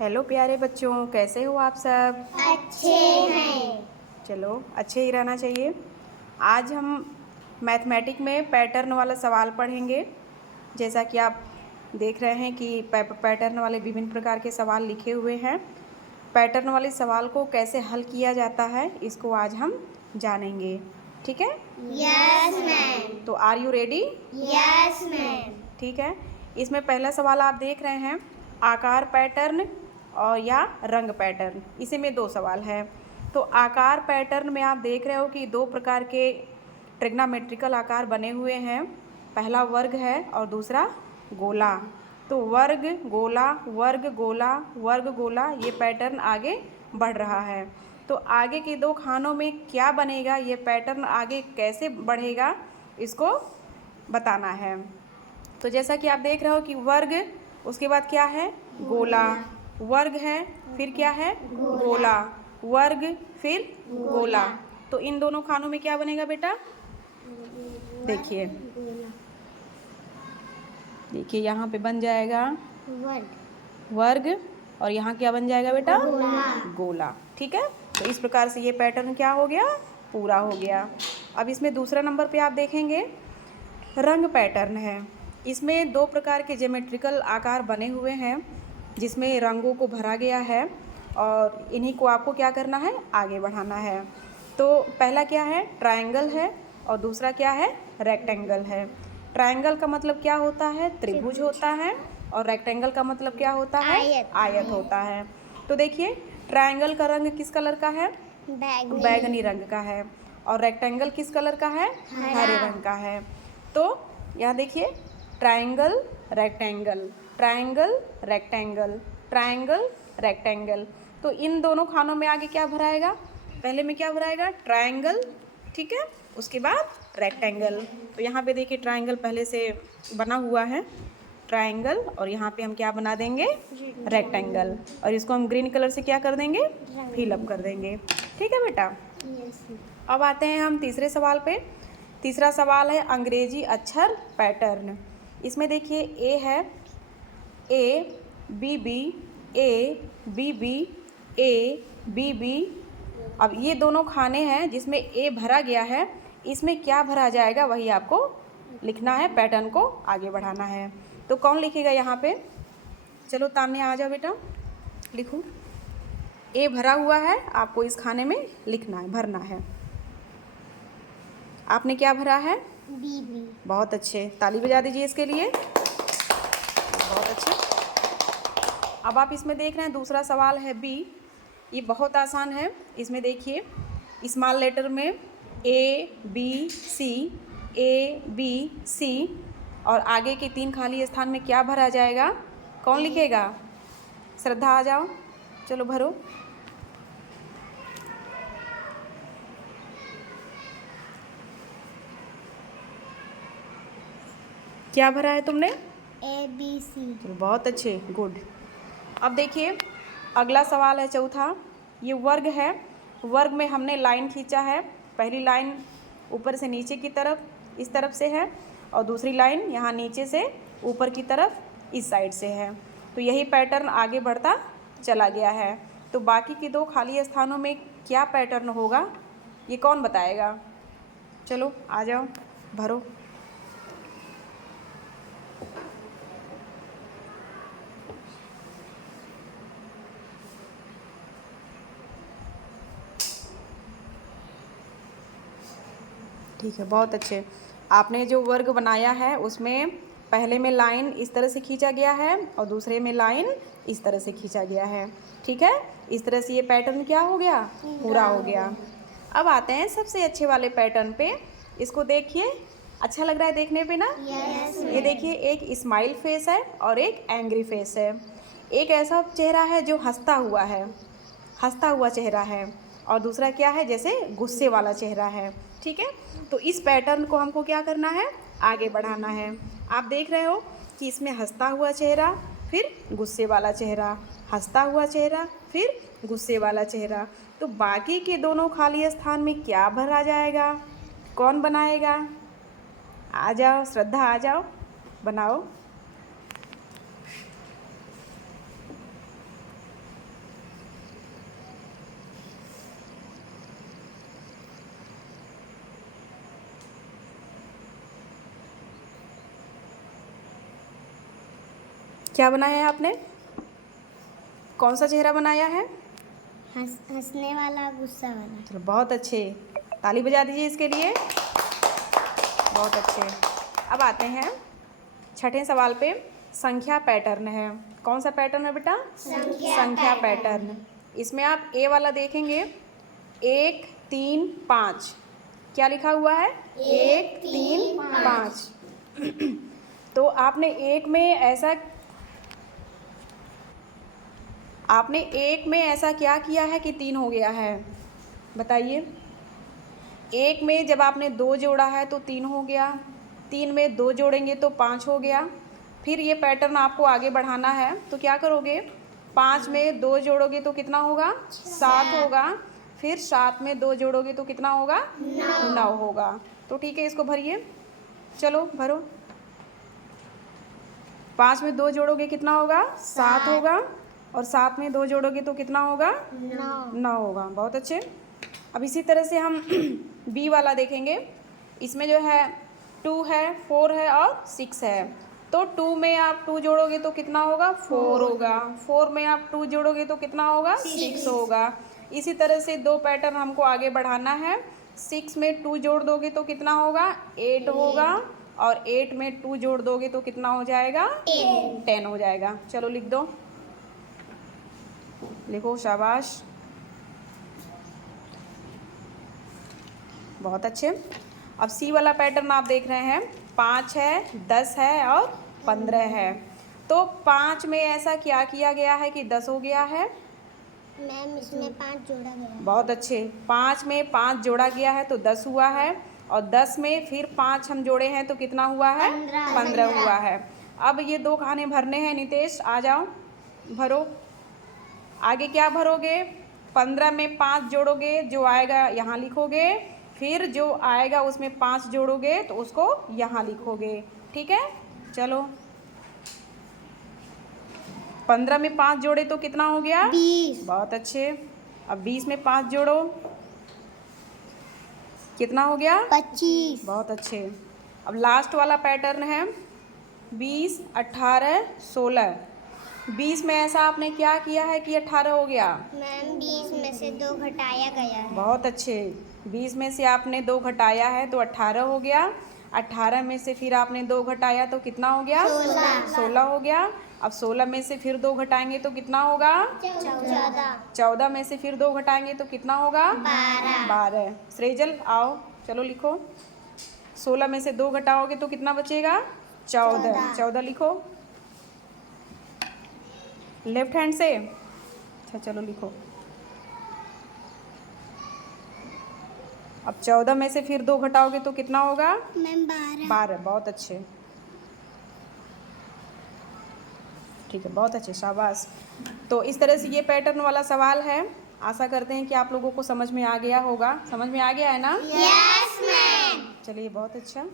Hello प्यारे बच्चों, कैसे हो आप सब? अच्छे हैं। चलो, अच्छे ही रहना चाहिए। आज हम मैथमेटिक में पैटर्न वाला सवाल पढ़ेंगे। जैसा कि आप देख रहे हैं कि पैटर्न वाले विभिन्न प्रकार के सवाल लिखे हुए हैं। पैटर्न वाले सवाल को कैसे हल किया जाता है, इसको आज हम जानेंगे। ठीक है? Yes ma'am. तो are you ready? Yes ma'am. ठीक है। इसमें पहला सवाल आप देख रहे हैं, आकार पैटर्न और या रंग पैटर्न। इसी में दो सवाल है। तो आकार पैटर्न में आप देख रहे हो कि दो प्रकार के ट्रिग्नोमेट्रिकल आकार बने हुए हैं। पहला वर्ग है और दूसरा गोला। तो वर्ग गोला, वर्ग गोला, वर्ग गोला, ये पैटर्न आगे बढ़ रहा है। तो आगे के दो खानों में क्या बनेगा, ये पैटर्न आगे कैसे बढ़ेगा, इसको बताना है। तो जैसा कि आप देख रहे हो कि वर्ग, उसके बाद क्या है? गोला। वर्ग है, फिर क्या है? गोला। वर्ग, फिर गोला। तो इन दोनों खानों में क्या बनेगा बेटा? देखिए देखिए, यहाँ पे बन जाएगा वर्ग और यहाँ क्या बन जाएगा बेटा? गोला। ठीक है। तो इस प्रकार से ये पैटर्न क्या हो गया? पूरा हो गया। अब इसमें दूसरा नंबर पे आप देखेंगे, रंग पैटर्न है। इसमें दो प्रकार के ज्योमेट्रिकल आकार बने हुए हैं, जिसमें रंगों को भरा गया है और इन्हीं को आपको क्या करना है? आगे बढ़ाना है। तो पहला क्या है? ट्रायंगल है और दूसरा क्या है? रेक्टेंगल है। ट्रायंगल का मतलब क्या होता है? त्रिभुज होता है। और रेक्टेंगल का मतलब क्या होता है? आयत होता है। तो देखिए, ट्रायंगल का रंग किस कलर का है? बैगनी रंग का है। और रेक्टेंगल किस कलर का है? हरे रंग का है। तो यहाँ देखिए, triangle rectangle, triangle rectangle, triangle rectangle. तो इन दोनों खानों में आगे क्या भराएगा? पहले में क्या भराएगा? ट्रायंगल। ठीक है। उसके बाद रेक्टेंगल। तो यहाँ पे देखिए, ट्रायंगल पहले से बना हुआ है, ट्रायंगल, और यहाँ पे हम क्या बना देंगे? रेक्टेंगल। और इसको हम ग्रीन कलर से क्या कर देंगे? फिलअप कर देंगे। ठीक है बेटा। अब आते हैं हम तीसरे सवाल पे। तीसरा सवाल है अंग्रेजी अक्षर पैटर्न। इसमें देखिए, ए है, A B B, A B B, A B B. अब ये दोनों खाने हैं जिसमें ए भरा गया है। इसमें क्या भरा जाएगा वही आपको लिखना है, पैटर्न को आगे बढ़ाना है। तो कौन लिखेगा यहाँ पे? चलो तान्या, आ जाओ बेटा, लिखो। ए भरा हुआ है, आपको इस खाने में लिखना है, भरना है। आपने क्या भरा है? बीबी। बहुत अच्छे, ताली बजा दीजिए इसके लिए। बहुत अच्छे। अब आप इसमें देख रहे हैं, दूसरा सवाल है बी। ये बहुत आसान है। इसमें देखिए, स्मॉल लेटर में ए बी सी, ए बी सी, और आगे के तीन खाली स्थान में क्या भरा जाएगा? कौन लिखेगा? श्रद्धा, आ जाओ, चलो भरो। क्या भरा है तुमने? A B C. चलो बहुत अच्छे, गुड। अब देखिए, अगला सवाल है चौथा। ये वर्ग है। वर्ग में हमने लाइन खींचा है। पहली लाइन ऊपर से नीचे की तरफ इस तरफ से है, और दूसरी लाइन यहाँ नीचे से ऊपर की तरफ इस साइड से है। तो यही पैटर्न आगे बढ़ता चला गया है। तो बाकी के दो खाली स्थानों में क्या पैटर्न होगा, ये कौन बताएगा? चलो आ जाओ, भरो। ठीक है, बहुत अच्छे। आपने जो वर्ग बनाया है उसमें पहले में लाइन इस तरह से खींचा गया है और दूसरे में लाइन इस तरह से खींचा गया है। ठीक है। इस तरह से ये पैटर्न क्या हो गया? पूरा हो गया। अब आते हैं सबसे अच्छे वाले पैटर्न पे। इसको देखिए, अच्छा लग रहा है देखने पे ना? ये देखिए, एक स्माइल फेस है और एक एंग्री फेस है। एक ऐसा चेहरा है जो हंसता हुआ है, हंसता हुआ चेहरा है, और दूसरा क्या है? जैसे गुस्से वाला चेहरा है। ठीक है। तो इस पैटर्न को हमको क्या करना है? आगे बढ़ाना है। आप देख रहे हो कि इसमें हंसता हुआ चेहरा, फिर गुस्से वाला चेहरा, हंसता हुआ चेहरा, फिर गुस्से वाला चेहरा। तो बाकी के दोनों खाली स्थान में क्या भरा जाएगा? कौन बनाएगा? आ जाओ श्रद्धा, आ जाओ, बनाओ। क्या बनाया है आपने? कौन सा चेहरा बनाया है? हंसने वाला, गुस्सा वाला। चलो बहुत अच्छे, ताली बजा दीजिए इसके लिए। बहुत अच्छे। अब आते हैं छठे सवाल पे। संख्या पैटर्न है। कौन सा पैटर्न है बेटा? संख्या पैटर्न। इसमें आप ए वाला देखेंगे, 1 3 5। क्या लिखा हुआ है? 1 3 5। तो आपने एक में ऐसा क्या किया है कि 3 हो गया है? बताइए। एक में जब आपने 2 जोड़ा है तो 3 हो गया, 3 में 2 जोड़ेंगे तो 5 हो गया। फिर ये पैटर्न आपको आगे बढ़ाना है तो क्या करोगे? 5 में 2 जोड़ोगे तो कितना होगा? 7 होगा। फिर 7 में 2 जोड़ोगे तो कितना होगा? 9 होगा। तो ठीक है, इसको भरिए। चलो भरो। 5 में 2 जोड़ोगे कितना होगा? 7 होगा। और 7 में 2 जोड़ोगे तो कितना होगा? 9 होगा। बहुत अच्छे। अब इसी तरह से हम बी वाला देखेंगे। इसमें जो है 2 है, 4 है और 6 है। तो 2 में आप 2 जोड़ोगे तो कितना होगा? 4 होगा। 4 में आप 2 जोड़ोगे तो कितना होगा? 6 होगा। इसी तरह से 2 पैटर्न हमको आगे बढ़ाना है। 6 में 2 जोड़ दोगे तो कितना होगा? 8 होगा। और 8 में 2 जोड़ दोगे तो कितना हो जाएगा? 10 हो जाएगा। चलो लिख दो, लिखो, शाबाश, बहुत अच्छे। अब सी वाला पैटर्न आप देख रहे हैं, 5 है, 10 है और 15 है। तो 5 में ऐसा क्या किया गया है कि 10 हो गया है? मैम इसमें 5 जोड़ा गया है। बहुत अच्छे। 5 में 5 जोड़ा गया है तो 10 हुआ है। और 10 में फिर 5 हम जोड़े हैं तो कितना हुआ है? 15 हुआ है। अब ये 2 खाने भरने हैं। नितेश आ जाओ, भरो। आगे क्या भरोगे? 15 में 5 जोड़ोगे, जो आएगा यहाँ लिखोगे। फिर जो आएगा उसमें 5 जोड़ोगे तो उसको यहाँ लिखोगे। ठीक है, चलो। 15 में 5 जोड़े तो कितना हो गया? 20। बहुत अच्छे। अब 20 में 5 जोड़ो, कितना हो गया? 25। बहुत अच्छे। अब लास्ट वाला पैटर्न है 20, 18, 16। 20 में ऐसा आपने क्या किया है कि 18 हो गया? मैम 20 में से 2 घटाया गया है। बहुत अच्छे। 20 में से आपने 2 घटाया है तो 18 हो गया। 18 में से फिर आपने 2 घटाया तो कितना हो गया? 16 हो गया। अब 16 में से फिर 2 घटाएंगे तो कितना होगा? 14। 14 में से फिर 2 घटाएंगे तो कितना होगा? 12। सृजल आओ, चलो लिखो। 16 में से 2 घटाओगे तो कितना बचेगा? 14। 14 लिखो लेफ्ट हैंड से। अच्छा चलो लिखो। अब 14 में से फिर 2 घटाओगे तो कितना होगा? मैम 12। 12। बहुत अच्छे, ठीक है, बहुत अच्छे, शाबाश। तो इस तरह से ये पैटर्न वाला सवाल है। आशा करते हैं कि आप लोगों को समझ में आ गया होगा। समझ में आ गया है ना? Yes ma'am. चलिए, बहुत अच्छा।